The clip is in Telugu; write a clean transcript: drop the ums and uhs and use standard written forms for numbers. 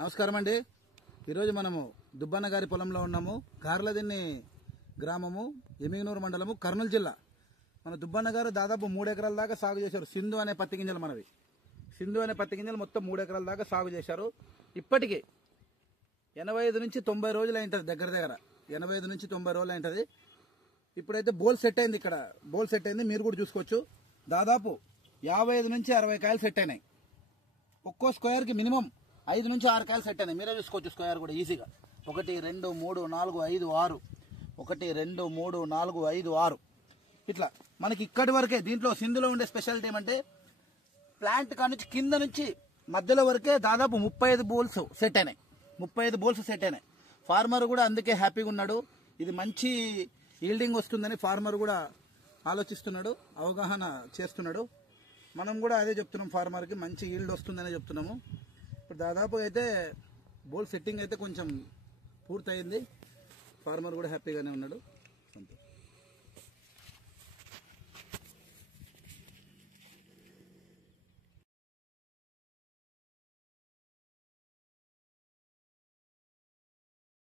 నమస్కారం అండి. ఈరోజు మనము దుబ్బన్న గారి పొలంలో ఉన్నాము. కార్లదిన్ని గ్రామము, ఎమిగనూరు మండలము, కర్నూలు జిల్లా. మన దుబ్బన్న గారు దాదాపు 3 ఎకరాల దాకా సాగు చేశారు. సింధు అనే పత్తి గింజలు మనవి. సింధు అనే పత్తి గింజలు మొత్తం 3 ఎకరాల దాకా సాగు చేశారు. ఇప్పటికీ 85 నుంచి 90 రోజులు అయింటది. దగ్గర 85 నుంచి 90 రోజులు అయింటది. ఇప్పుడైతే బోల్ సెట్ అయింది. ఇక్కడ బోల్ సెట్ అయింది, మీరు కూడా చూసుకోవచ్చు. దాదాపు 55 నుంచి 60 కాయలు సెట్ అయినాయి. ఒక్కో స్క్వేర్ కి మినిమం 5 నుంచి 6 కాయలు సెట్ అయినాయి. మీరే చూసుకోవచ్చు స్క్వేర్ కూడా ఈజీగా. 1 2 3 4 5 6 1 2 3 4 5 6 ఇట్లా మనకి ఇక్కడి వరకే. దీంట్లో సింధులో ఉండే స్పెషాలిటీ ఏమంటే ప్లాంట్ కాడ నుంచి కింద నుంచి మధ్యలో వరకే దాదాపు 35 బోల్స్ సెట్ అయినాయి. 35 బోల్స్ సెట్ అయినాయి. ఫార్మర్ కూడా అందుకే హ్యాపీగా ఉన్నాడు. ఇది మంచి ఈల్డింగ్ వస్తుందని ఫార్మర్ కూడా ఆలోచిస్తున్నాడు, అవగాహన చేస్తున్నాడు. మనం కూడా అదే చెప్తున్నాం, ఫార్మర్కి మంచి ఈల్డ్ వస్తుందనే చెప్తున్నాము. ఇప్పుడు దాదాపు అయితే బోల్ సెట్టింగ్ అయితే కొంచెం పూర్తయింది. ఫార్మర్ కూడా హ్యాపీగానే ఉన్నాడు. సంతోషం.